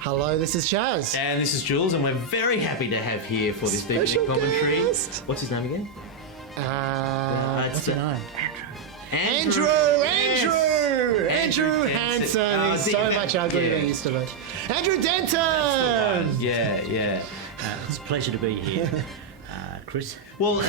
Hello, this is Chaz. And this is Jules, and we're very happy to have here for this evening commentary. Guest. What's his name again? What's your name? Andrew Hansen. He's so much uglier than he used to be. Andrew Denton. Yeah. It's a pleasure to be here, Chris. Well,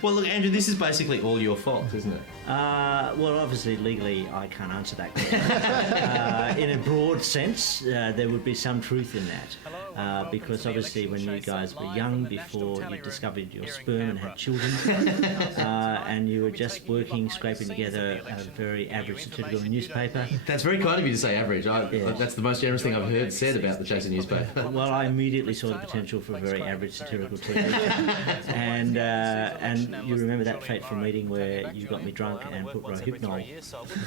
Well, look, Andrew, this is basically all your fault, isn't it? Well, obviously, legally, I can't answer that question. In a broad sense, there would be some truth in that. Because obviously, when you guys were young, before you discovered your sperm and had children, and you were just scraping together a very average satirical newspaper. That's very kind of you to say average. That's the most generous thing I've heard said about the Chaser newspaper. Well, I immediately saw the potential for a very average satirical TV. And you remember that fateful meeting where you got me drunk and put rohypnol.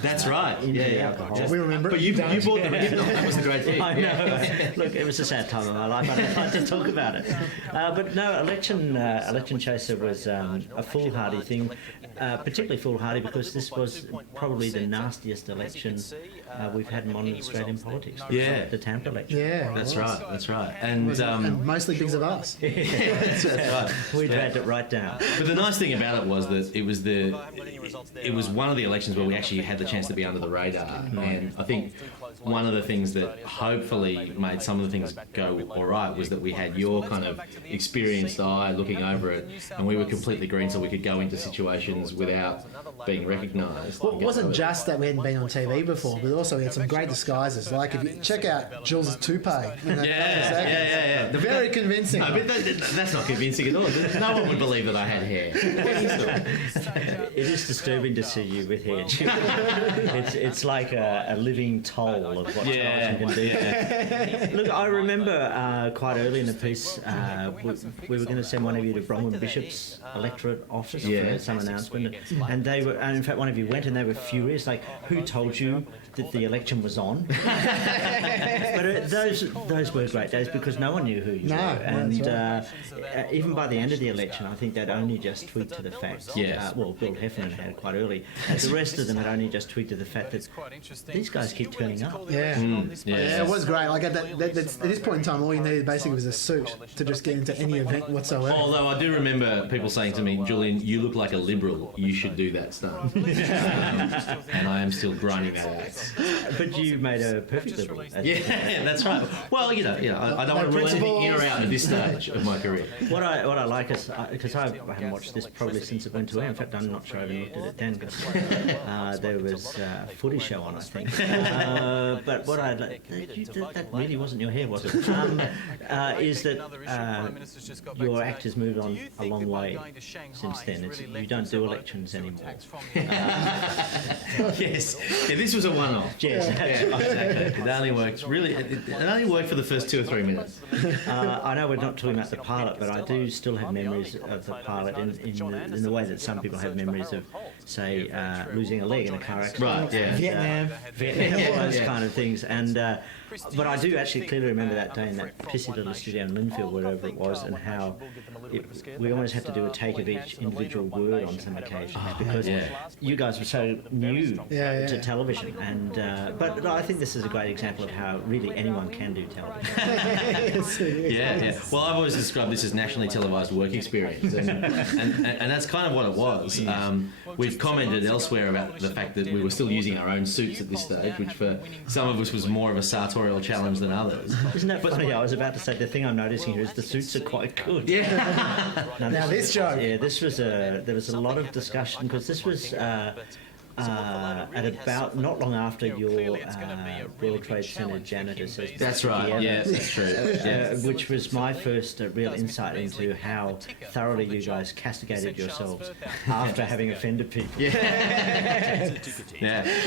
That's right. Into the alcohol. We remember. But you bought the rohypnol. That was the great thing. I know. Look, it was a sad time of my life. I don't like to talk about it. But no, election chaser was a foolhardy thing, particularly foolhardy because this was probably the nastiest election we've had in modern Australian politics. Yeah. The Tampa election. Yeah, That's right. And mostly because of us. That's right. We dragged it right down. But the nice thing about it was that it was one of the elections where we actually had the chance to be under the radar, and I think one of the things that hopefully made some of the things go all right was that we had your kind of experienced eye looking over it, and we were completely green, so we could go into situations without being recognised. Well, it wasn't just that we hadn't been on TV before, but also we had some great disguises. Like if you check out Jules' toupee. Yeah. Very convincing. No, but that's not convincing at all. No one would believe that I had hair. It is disturbing to see you with hair. It's like a living toll of what television can do. Look, I remember quite early in the piece, we were going to send one of you to Bronwyn Bishop's electorate office for some announcement, and they were, and in fact, one of you went, and they were furious. Like, who told you that the election was on? But those were great days because no one knew who you were, and even by the end of the election, I think they'd only just tweaked to the fact. Well, Bill Heffernan had quite early. And the rest of them had only just tweaked to the fact that these guys keep turning up. Yeah, it was great. Like at this point in time, all you needed basically was a suit to just get into any event whatsoever. Although I do remember people saying to me, Julian, you look like a liberal. You should do that stuff. And I am still grinding that out. But you made a perfect liberal. Yeah, that's right. Well, I don't want to rule anything in or out at this stage of my career. What I like is, because I haven't watched this probably since it went to air. In fact, I'm not sure I even looked at it then because there was a footy show on, I think. But what I'd like, that really wasn't your hair, was it? Is that your act has moved on a long way since then. You don't do elections anymore. Yes. Yeah, this was a one-off. Yes, exactly. It only worked for the first 2 or 3 minutes. I know we're not talking about the pilot, but I do still have memories of the pilot in the way that some people have memories of, say, losing a leg in a car accident. Right, yeah. Vietnam, all those kind of things. And but I do actually clearly remember that day in that pissy little studio in Linfield, wherever it was, and how we almost had to do a take of each individual word on some occasions because you guys were so new to television. And but I think this is a great example of how really anyone can do television. Yeah. Well, I've always described this as nationally televised work experience, and that's kind of what it was. We've commented elsewhere about the fact that we were still using our own suits at this stage, which for some of us was more of a sartorial challenge than others. Isn't that funny? I was about to say the thing I'm noticing here is the suits are quite good. Yeah. Now this joke. Yeah, there was a lot of discussion because this was at about not long after your World Trade Center janitor says. That's right. Yeah, that's true. Which was my first real insight into how thoroughly you guys castigated yourselves after having offended people. Yeah.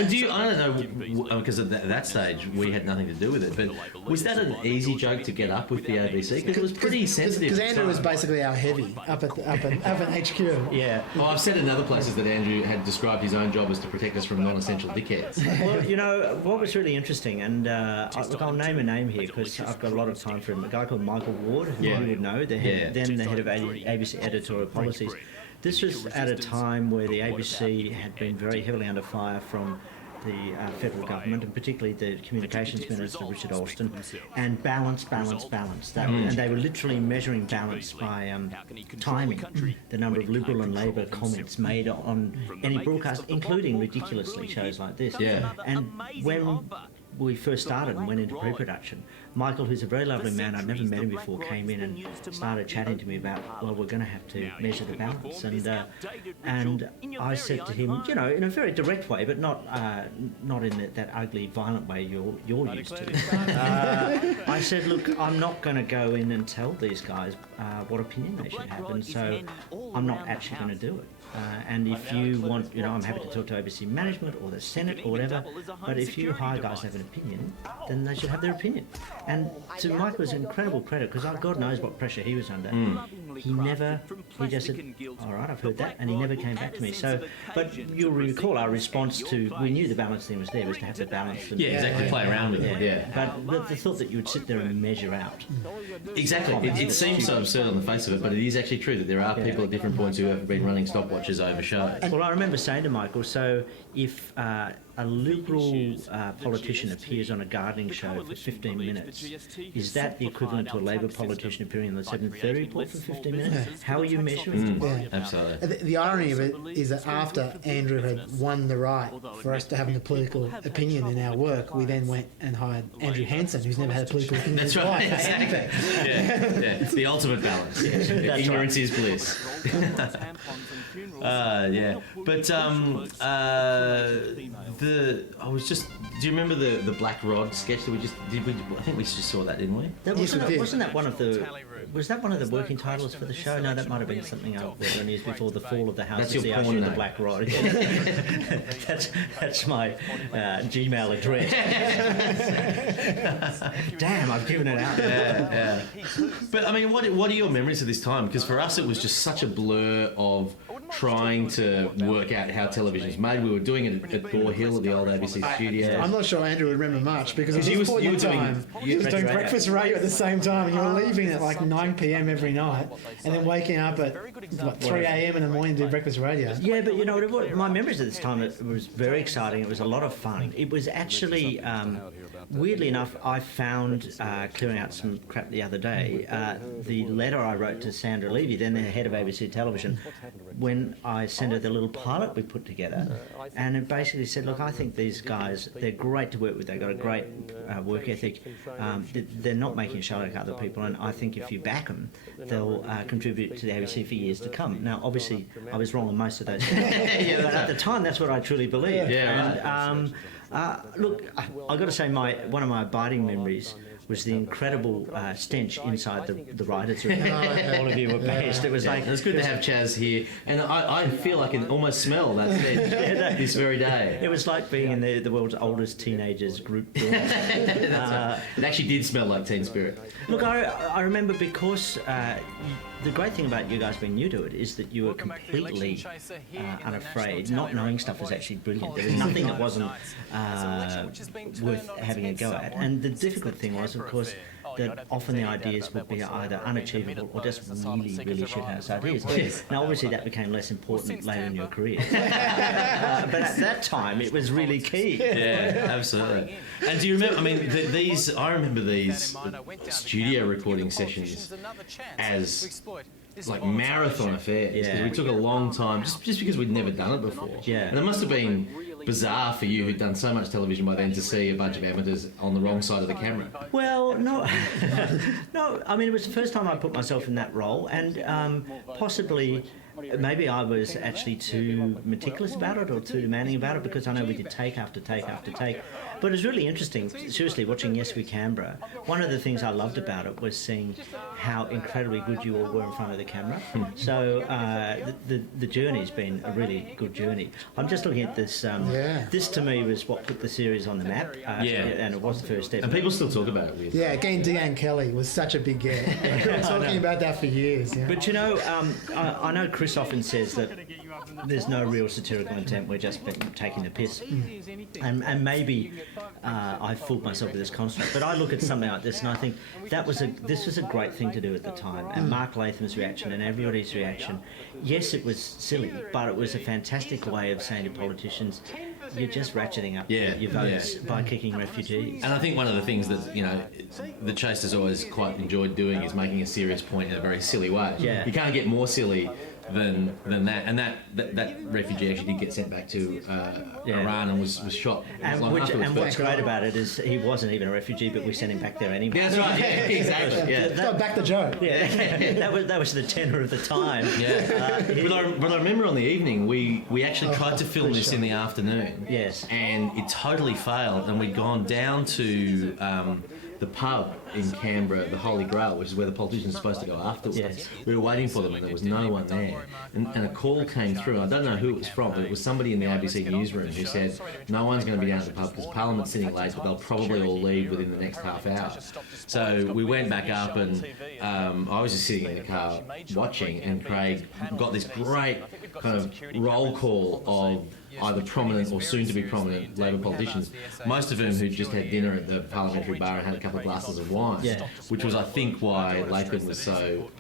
Do you? I don't know, because at that stage we had nothing to do with it. But was that an easy joke to get up with the ABC? Because it was pretty sensitive. Because Andrew was basically our heavy up at HQ. Yeah. Well, I've said in other places that Andrew had described his own job as to protect us from non-essential dickheads. Well, you know, what was really interesting, and look, I'll name a name here because I've got a lot of time for him, a guy called Michael Ward, who you would know, then the head of ABC editorial policies. This was at a time where the ABC had been very heavily under fire from the federal government, and particularly the Communications Minister, Richard Alston, and balance. And they were literally measuring balance by timing the number of Liberal and Labor comments made on any broadcast, including ridiculously shows like this. Yeah. And when we first started and went into pre-production, Michael, who's a very lovely man, I'd never met him before, came in and started chatting to me about, well, we're going to have to measure the balance. And I said to him, you know, in a very direct way, but not in that ugly, violent way you're used to. I said, look, I'm not going to go in and tell these guys what opinion they should have, and so I'm not actually going to do it. And if you want, you know, I'm happy to talk to ABC management or the Senate or whatever, but if you hire guys to have an opinion, then they should have their opinion. And to Michael's incredible credit, because God knows what pressure he was under, he just said, all right, I've heard that, and he never came back to me. So, but you'll recall our response to, we knew the balance thing was there, was to have the balance. And, play around with it, But the thought that you would sit there and measure out. Exactly. It seems so absurd on the face of it, but it is actually true that there are people at different points who have been running stopwatches over shows. Well, I remember saying to Michael, so if a Liberal politician appears on a gardening show for 15 minutes, is that the equivalent to a Labor politician appearing on the 7:30 report for 15 minutes? How are you measuring it? Absolutely. The irony of it is that after Andrew had won the right for us to have a political opinion in our work, we then went and hired Andrew Hansen, who's never had a political opinion in his life. Exactly. Yeah. It's the ultimate balance. Ignorance is bliss. But I was just. Do you remember the Black Rod sketch that we just did? I think we just saw that, didn't we? Wasn't that one of the? Was that one of the working titles for the show? No, that might have been something else. Years before the fall of the house of the usher and the Black Rod. that's my Gmail address. Damn, I've given it out. Yeah. But I mean, what are your memories of this time? Because for us, it was just such a blur of trying to work out how television is made. We were doing it at Gore Hill at the old ABC studio. I'm not sure Andrew would remember much because at you this point were in doing- time, you was doing breakfast radio at the same time, and you were leaving at like 9 p.m. every night, and then waking up at 3 a.m. in the morning to do breakfast radio. Yeah, but you know what? My memories at this time, it was very exciting. It was a lot of fun. It was actually, weirdly enough, I found, clearing out some crap the other day, the letter I wrote to Sandra Levy, then the head of ABC Television, when I sent her the little pilot we put together, and it basically said, look, I think these guys, they're great to work with. They've got a great work ethic. They're not making a show like other people, and I think if you back them, they'll contribute to the ABC for years to come. Now, obviously, I was wrong on most of those things, but at the time, that's what I truly believed. Look, I've got to say, one of my abiding memories was the incredible stench inside the writers' room. All of you were based. It was like... It's good to have Chaz here. And I feel I can almost smell that stench this very day. It was like being in the world's oldest teenagers group. It actually did smell like Teen Spirit. Look, I remember because... the great thing about you guys being new to it is that you were completely unafraid. Not knowing stuff was actually brilliant. There was nothing that wasn't worth having a go at. And the difficult thing was, of course, that often the ideas would be either unachievable or just really, really shit-house ideas. Now, obviously, that became less important later in your career. But at that time, it was really key. Yeah, absolutely. And do you remember, I mean, I remember these studio recording sessions as like marathon affairs. Yeah. We took a long time, just because we'd never done it before. Yeah. And it must have been bizarre for you, who'd done so much television by then, to see a bunch of amateurs on the wrong side of the camera. Well, no. No, I mean, it was the first time I put myself in that role, and possibly... Maybe I was actually too meticulous about it or too demanding about it, because I know we did take after take after take. But it was really interesting, seriously, watching Yes We Canberra. One of the things I loved about it was seeing how incredibly good you all were in front of the camera. So the journey's been a really good journey. I'm just looking at this. This to me was what put the series on the map. And it was the first step. And people still talk about it. Yeah, again, Deanne Kelly was such a big get. We've been talking about that for years. Yeah. But you know, I know Chris often says that there's no real satirical intent, we're just taking the piss. And maybe I fooled myself with this construct, but I look at something like this and I think this was a great thing to do at the time. And Mark Latham's reaction and everybody's reaction, yes, it was silly, but it was a fantastic way of saying to politicians, you're just ratcheting up Yeah, your votes yeah. by kicking refugees. And I think one of the things that, the Chase has always quite enjoyed doing is making a serious point in a very silly way. Yeah. You can't get more silly than that. And that refugee actually did get sent back to Iran and was shot. And, what's great about it is he wasn't even a refugee, but we sent him back there anyway. Yeah, that's right. Yeah, exactly. Yeah. Got back the joke. Yeah, that was the tenor of the time. Yeah. But I remember on the evening we actually tried to film this in the afternoon. Yes. And it totally failed, and we'd gone down to the pub in Canberra, the Holy Grail, which is where the politicians are supposed to go afterwards. Yes. We were waiting for them, and there was no one there. And a call came through. I don't know who it was from, but it was somebody in the ABC newsroom who said, no one's going to be down at the pub because Parliament's sitting late, but they'll probably all leave within the next half hour. So we went back up, and I was just sitting in the car watching, and Craig got this great kind of roll call of either prominent or soon-to-be prominent Labor politicians, most of whom who'd just had dinner at the parliamentary bar and had a couple of glasses of wine, which was, I think, why Latham was so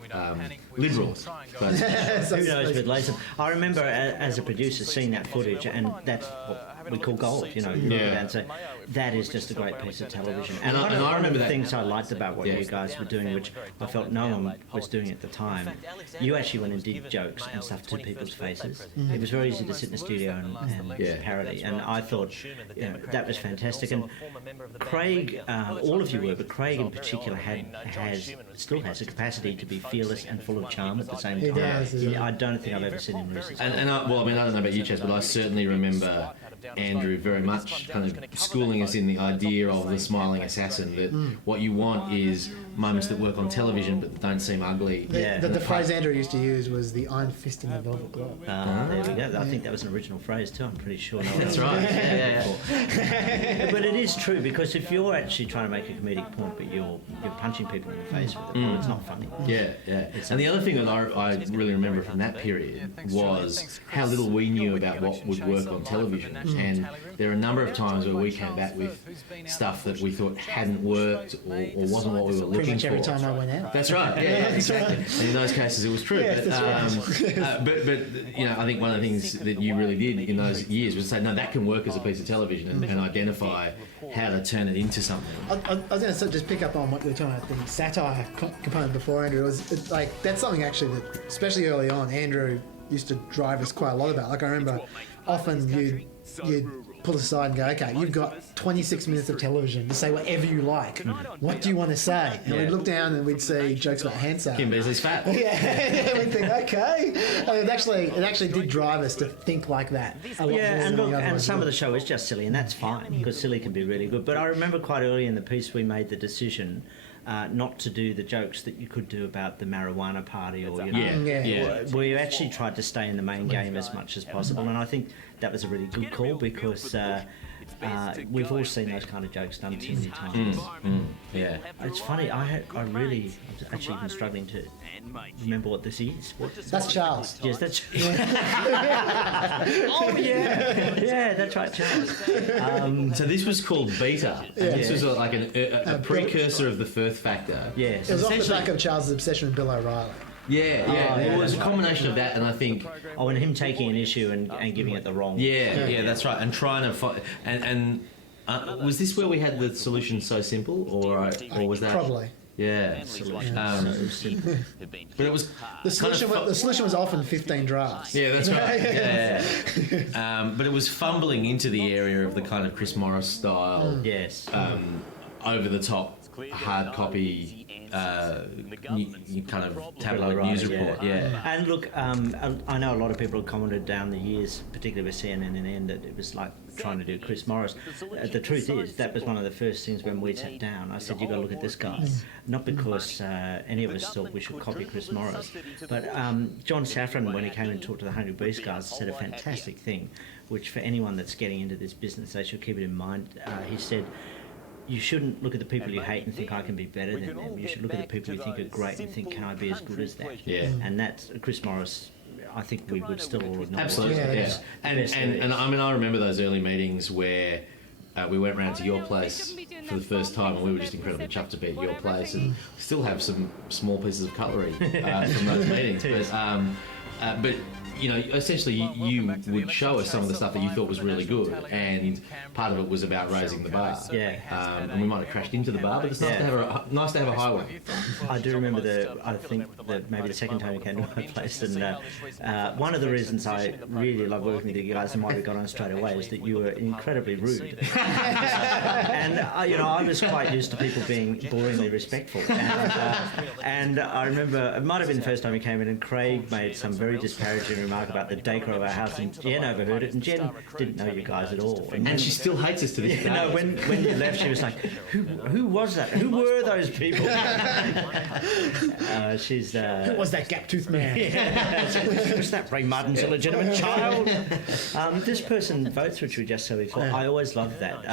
liberal. Who knows with Latham? I remember as a producer seeing that footage, and that's what we call gold, and so that is just a great piece of television. And I remember the things I liked about what you guys were doing, which I felt no one was doing at the time. You actually went and did jokes and stuff to people's faces. It was very easy to sit in the studio and parody, and I thought that was fantastic. And Craig, all of you were, but Craig in particular still has a capacity to be fearless and full of charm at the same time. I don't think I've ever seen him resist. I don't know about you, Chaz, but I certainly remember Andrew very much kind of schooling us in the idea of the smiling assassin, that what you want is moments that work on television but don't seem ugly. The phrase Andrew used to use was the iron fist in the velvet glove. There we go. I think that was an original phrase too, I'm pretty sure. That's right. But it is true, because if you're actually trying to make a comedic point but you're punching people in the face with it, well, it's not funny. And the other thing that I really remember from that period was how little we knew about what would work on television. And there are a number of times where we came back with stuff that we thought hadn't worked or wasn't what we were looking for. Pretty much every time I went out. That's right. Exactly. And in those cases, it was true. But I think one of the things that you really did in those years was say, no, that can work as a piece of television, and identify how to turn it into something. I was going to just pick up on what you were talking about, the satire component before, Andrew. It's like, that's something actually that, especially early on, Andrew used to drive us quite a lot about. Like, I remember often you'd pull us aside and go, okay, you've got 26 minutes of television to say whatever you like. What do you want to say? And we'd look down and we'd see jokes about Hansard. Kim Beasley's fat. We'd think, okay. And it actually did drive us to think like that. And some of the show is just silly, and that's fine, because silly can be really good. But I remember quite early in the piece we made the decision not to do the jokes that you could do about the marijuana party, or we actually tried to stay in the main game as much as possible, and I think that was a really good call, because we've all seen those kind of jokes done too many times. It's funny. I really was actually even struggling to remember what this is. That's Charles. Yes, that's. Oh yeah, that's right, Charles. So this was called Beta. This was like a precursor of the Firth Factor. Yes. It was off the back of Charles' obsession with Bill O'Reilly. It was a combination of that, and I think... and him taking an issue and giving it the wrong... Yeah, that's right, and trying to find... And was this where we had the solution so simple, or was that... Probably. Yeah. But it was... The solution was often 15 drafts. Yeah, that's right. But it was fumbling into the area of the kind of Chris Morris style... over the top, hard copy... kind of tabloid news report, And look, I know a lot of people have commented down the years, particularly with CNN and N, that it was like trying to do Chris Morris. The truth is, that was one of the first things when we sat down. I said, you've got to look at this guy. Not because any of us thought we should copy Chris Morris, but John Safran, when he came and talked to the Hungry Beast guys, said a fantastic thing, which for anyone that's getting into this business, they should keep it in mind. He said, you shouldn't look at the people you hate and think I can be better than them. You should look at the people you think are great and think, can I be as good as that? And that's Chris Morris. I think we would still all acknowledge. Absolutely, And I mean, I remember those early meetings where we went round to your place for the first time, and we were just incredibly chuffed to be at your place, and still have some small pieces of cutlery from those meetings. But you know, essentially you would show us some of the stuff that you thought was really good, and part of it was about raising the bar. Yeah. And we might have crashed into the bar, but it's nice to have a highway. I do remember I think that maybe the second time you came to my place, and one of the reasons I really love working with you guys and why we got on straight away is that you were incredibly rude. And you know, I was quite used to people being boringly respectful. And I remember it might have been the first time he came in, and Craig made some very disparaging remark about the decor of our house, and Jen overheard it, and Jen didn't know you guys at all. And she still hates us to this day. No, when you left, she was like, "Who was that? Who were those people?" She's Who was that gap-toothed man? Was that Ray Martin's illegitimate child? This person votes, which we just saw before. I always loved that.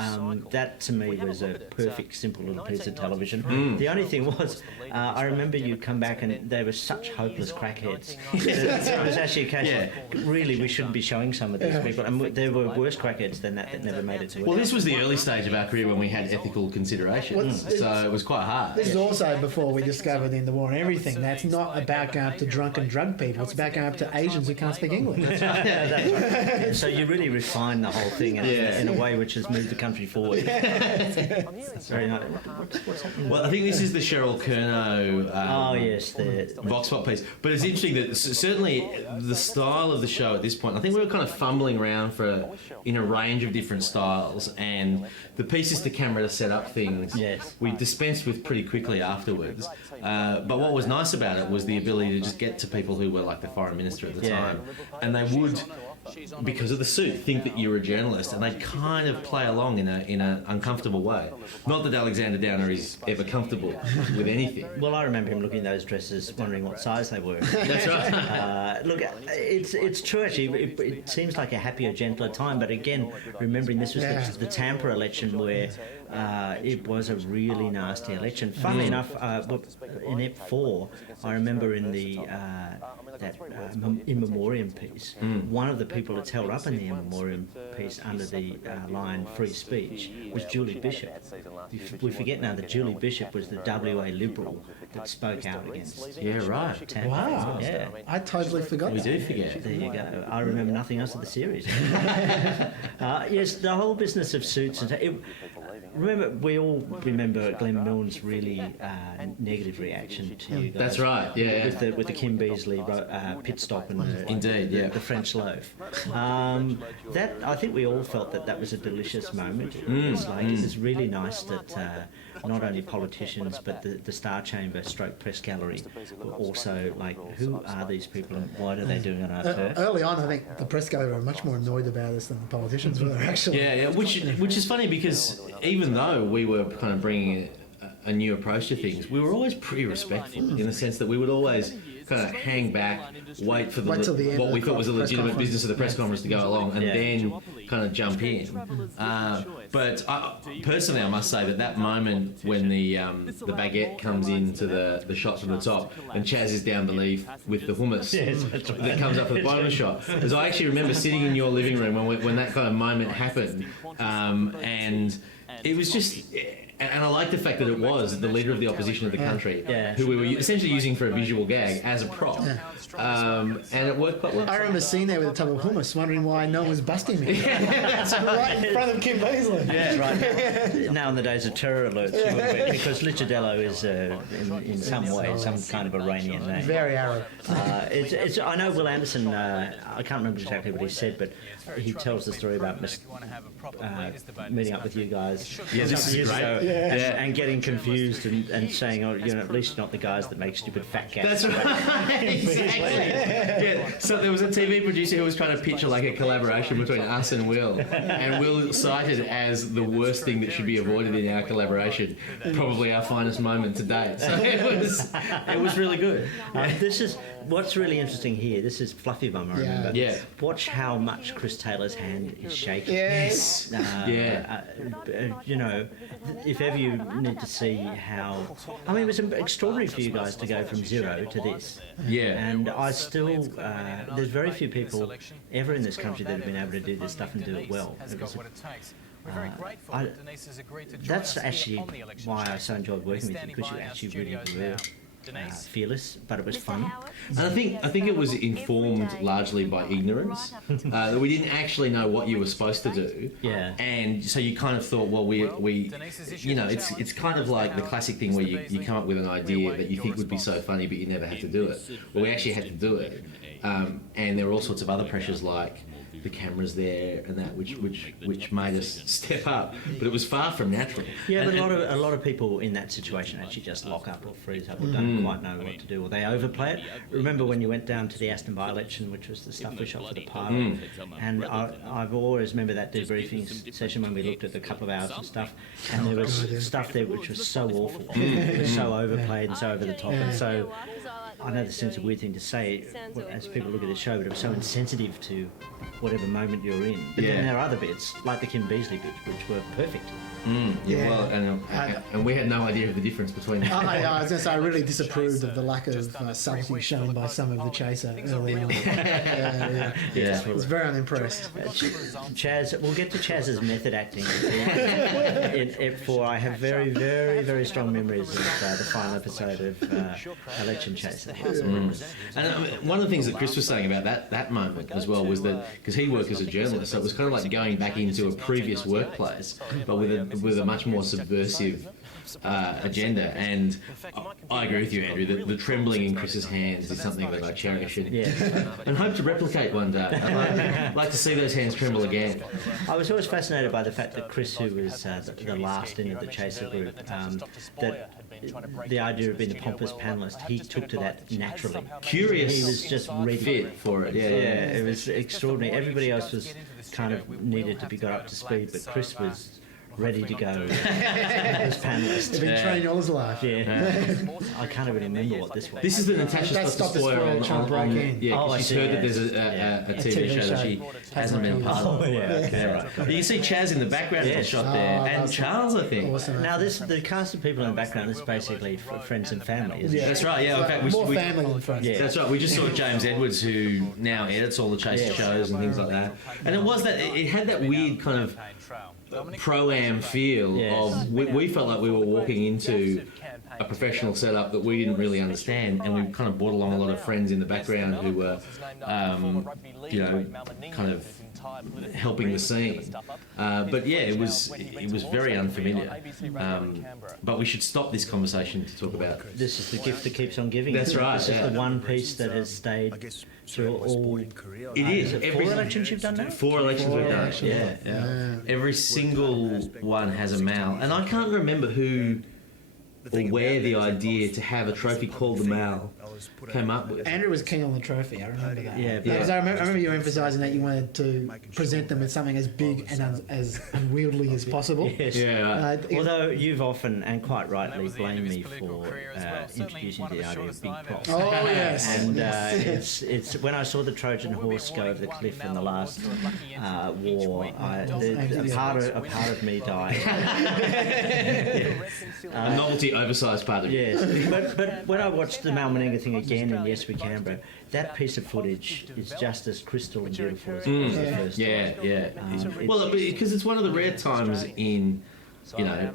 That to me was a perfect, simple little piece of television. The only thing was, I remember you'd come back and they were such hopeless crackheads. It was actually a case of, really, we shouldn't be showing some of these people. And there were worse crackheads than that never made it to it. Well, this was the early stage of our career when we had ethical consideration, so it was quite hard. This is also before we discovered in the war and everything that's not about going up to drunk and drug people. It's about going up to Asians who can't speak English. That's right. So you really refined the whole thing in a way which has moved the country forward. Very nice. What's happening? Well, I think this is the Cheryl Curnow the Vox Pop piece. But it's interesting that certainly the style of the show at this point, I think we were kind of fumbling around in a range of different styles, and the pieces to camera to set up things we dispensed with pretty quickly afterwards. But what was nice about it was the ability to just get to people who were like the foreign minister at the time, and they would, because of the suit, think that you were a journalist, and they'd kind of play along in an uncomfortable way. Not that Alexander Downer is ever comfortable with anything. Well, I remember him looking at those dresses, wondering what size they were. That's right. Look, it's true actually. It seems like a happier, gentler time, but again, remembering this was the Tampa election where it was a really nasty election. Funnily enough, in EP4, I remember in the that in memoriam piece, one of the people that's held up in the in memoriam piece under the line free speech was Julie Bishop. We forget now that Julie Bishop was the WA Liberal that spoke out against. Yeah, right. Tampa. Wow. Yeah. I totally forgot We that. do forget. There you go. I remember nothing else of the series. Yes, the whole business of suits and remember, we all remember Glenn Milne's really negative reaction to you guys. That's right. Yeah. With the Kim Beazley pit stop and the French loaf. That I think we all felt that was a delicious moment. It was really nice that not only politicians but the Star Chamber / press gallery were also like, who are these people and what are they doing on our turf? Early on, I think the press gallery were much more annoyed about us than the politicians were actually. Yeah, which is funny because even though we were kind of bringing a new approach to things, we were always pretty respectful in the sense that we would always kind of hang back, wait for till the end what of we the thought was the press legitimate conference. business of the press conference to go along, and then kind of jump in. But personally, I must say that moment when the baguette comes into the shot from the top, and Chaz is down beneath with the hummus that comes up at the bottom of the shot, as I actually remember sitting in your living room when that kind of moment happened, and it was just. And I like the fact that it was the leader of the opposition of the country, who we were essentially using for a visual gag as a prop. And it worked quite well. I remember seeing there with a tub of hummus, wondering why no one was busting me. Right in front of Kim Beazley. Yeah, right. Now in the days of terror alerts, because Licciardello is in some way some kind of Iranian name. Very Arab. I know Will Anderson. I can't remember exactly what he said, but he tells the story about meeting up with you guys. Yeah, this is great. Ago, and getting confused and saying, "Oh, at least not the guys that make stupid fat cats." That's right. Exactly. Yeah. So there was a TV producer who was trying to picture like a collaboration between us and Will, and Will cited as the worst thing that should be avoided in our collaboration, probably our finest moment to date. So it was really good. This is what's really interesting here. This is Fluffy Bum, I remember. Yeah. Watch how much Chris Taylor's hand is shaking. Yes. If ever you need to see how... I mean, it was extraordinary for you guys to go from zero to this. Yeah. And I still... there's very few people ever in this country that have been able to do this stuff and do it well. That's actually why I so enjoyed working with you, because you actually really were fearless, but it was fun. And I think it was informed largely by ignorance. That we didn't actually know what you were supposed to do. Yeah. And so you kind of thought, well, we you know, it's kind of like the classic thing where you come up with an idea that you think would be so funny, but you never had to do it. Well, we actually had to do it. And there were all sorts of other pressures like the cameras there and that, which made us step up, but it was far from natural. Yeah, but a lot of people in that situation actually just lock up or freeze up or don't quite know what to do, or they overplay it. Remember when you went down to the Aston by-election, which was the stuff we shot for the pilot, and I've always remember that debriefing session when we looked at a couple of hours of stuff, and there was stuff there which was so awful, it was so overplayed and so over the top, and so I know this seems a weird thing to say as people look at the show, but it was so insensitive to whatever moment you're in. But then there are other bits, like the Kim Beazley bit, which were perfect. Yeah, well, and we had no idea of the difference between them. I was going to say, I really disapproved of the lack of subtlety shown by some of the chaser early on. It was very unimpressed. Chaz, we'll get to Chaz's method acting in F4. I have very, very, very strong memories of the final episode of Election Chaser. And one of the things that Chris was saying about that moment as well was that, because he worked as a journalist, so it was kind of like going back into a previous workplace, but with a much more subversive agenda. And I agree with you, Andrew, that the trembling in Chris's hands is something that I cherish and hope to replicate one day. I'd like to see those hands tremble again. I was always fascinated by the fact that Chris, who was the last in of the Chaser group, that the idea of being the pompous panellist, he took to that naturally. Curious. He was just ready fit for it. Yeah, it was extraordinary. Everybody else was kind of needed to be got up to speed, but Chris was ready to go as panellist. He's been training all his life. I can't even remember what this was. This is the Natasha Spoiler on she's heard that there's a TV show that she hasn't been part of. You see Chaz in the background of the shot there, and Charles, I think. Awesome. Now, the cast of people in the background is basically friends and family, isn't it? That's right, yeah. In fact, more family than friends. That's right. We just saw James Edwards, who now edits all the Chaser shows and things like that. And it had that weird kind of pro-am feel of we felt like we were walking into a professional setup that we didn't really understand, and we kind of brought along a lot of friends in the background who were kind of helping the scene, but it was very unfamiliar, but we should stop this conversation to talk about this is the gift that keeps on giving. That's right. This is the one piece that has stayed through all. It is. Four elections you've done now? 4 elections we've done, actually. Every single one has a Mal, and I can't remember who or where the idea to have a trophy called the Mal came up with. Andrew was keen on the trophy, I remember that. Because I remember you emphasising that you wanted to present them with something as big and as unwieldy as possible. Although you've often, and quite rightly, blamed me for introducing the idea of big props. Oh, yes. And it's when I saw the Trojan horse go over the cliff in the last war, a part of me died. A novelty oversized part of it. Yes, but when I watched the Mal Meninga thing again in Yes We Canberra, that piece of footage is just as crystal and beautiful as the first. Well, because it's one of the rare times in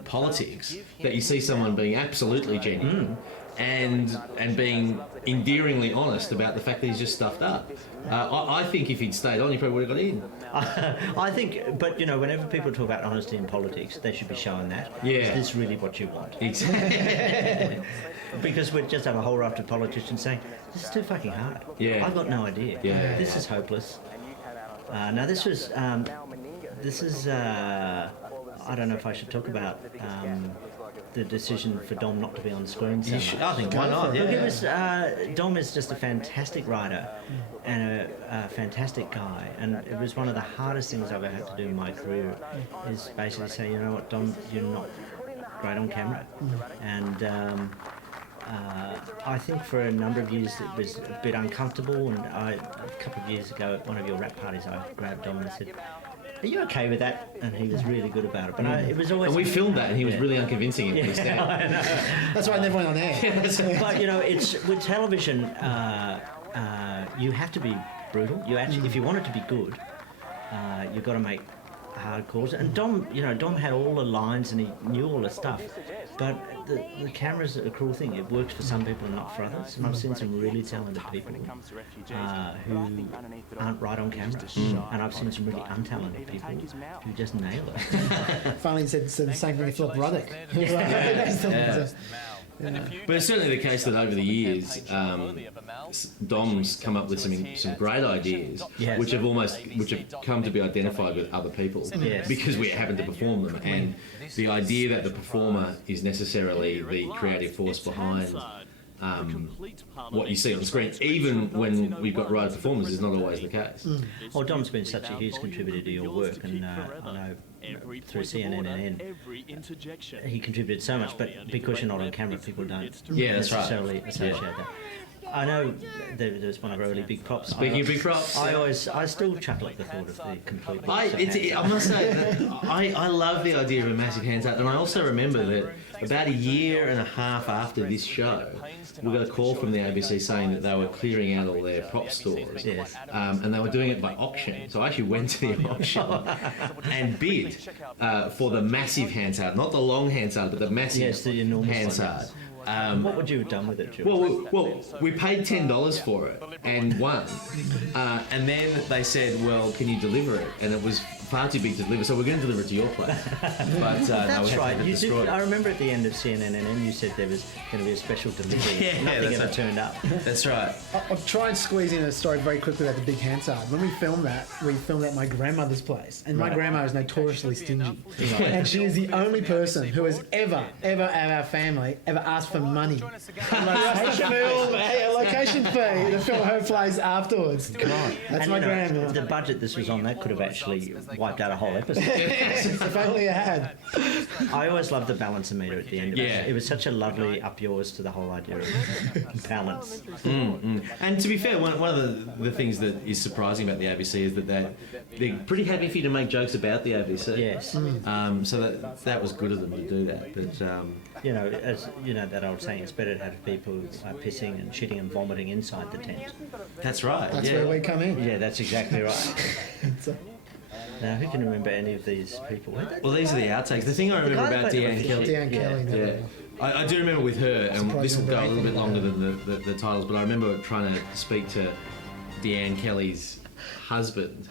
politics that you see someone being absolutely genuine and being endearingly honest about the fact that he's just stuffed up. I think if he'd stayed on, he probably would have got in. I think, but whenever people talk about honesty in politics, they should be showing that. Is this really what you want? Exactly. Because we've just had a whole raft of politicians saying, this is too fucking hard. I've got no idea. This is hopeless. Now this is, I don't know if I should talk about the decision for Dom not to be on screen. I think why not? Look, it was, Dom is just a fantastic writer and a fantastic guy, and it was one of the hardest things I've ever had to do in my career, is basically say, you know what, Dom, you're not great on camera. And I think for a number of years it was a bit uncomfortable, and a couple of years ago at one of your rap parties I grabbed Dom and said, are you okay with that? And he was really good about it. But it was always. And we filmed that, and he was really unconvincing in his That's why I never went on air. But it's with television. You have to be brutal. You actually, if you want it to be good, you've got to make hard calls. And Dom, Dom had all the lines and he knew all the stuff, But the camera's a cruel thing. It works for some people and not for others. And I've seen some really talented people who aren't right on camera. And I've seen some really untalented people who just nail it. Finally said the same thing with Philip Ruddock. But it's certainly the case that over the years, Dom's come up with some great ideas, Yes. which have come to be identified with other people Yes. because we happen to perform them. And the idea that the performer is necessarily the creative force behind what you see on screen, even when we've got right performers, is not always the case. Well, Dom's been such a huge contributor to your work, and I know through CNN he contributed so much, but because you're not on camera, people don't necessarily associate that. I know there's one of our really big props. Speaking of big props, I still chuckle at the thought of the complete. I must say, I love the idea of a massive hands up, and I also remember that about a year and a half after this show, we got a call from the ABC saying that they were clearing out all their prop stores, Yes. and they were doing it by auction. So I actually went to the auction and bid for the massive Hansard, not the long Hansard, but the massive the enormous Hansard. What would you have done with it, George? Well, we paid $10 for it and won. And then they said, well, can you deliver it? And it was far too big to deliver, so we're going to deliver it to your place. But That's right. You did, destroyed. I remember at the end of CNN, you said there was going to be a special delivery. Yeah, Nothing that's ever right. turned up. That's right. I'll try and squeeze in a story very quickly about the big Hansard. When we filmed at my grandmother's place, and my grandma is notoriously stingy, and she is the only person who has ever out of our family ever asked for money. A location fee to film her place afterwards. God. That's And, my you know, grandma. The budget this was on, that could have actually wiped out a whole episode. If only I had. I always loved the balancer meter at the end of Yeah. it. It was such a lovely up yours to the whole idea of balance. And to be fair, one of the things that is surprising about the ABC is that they're pretty happy for you to make jokes about the ABC. Yes. So that was good of them to do that. But You know, as you know, that old saying, it's better to have people pissing and shitting and vomiting inside the tent. that's right. That's yeah. where we come in. Yeah, that's exactly right. So- Now, who can remember any of these people? Well, these are the outtakes. The thing I remember guy about that Deanne played Kelly. Deanne Kelly. no. Yeah. I do remember with her, and this will go a little bit longer than the titles, but I remember trying to speak to Deanne Kelly's husband,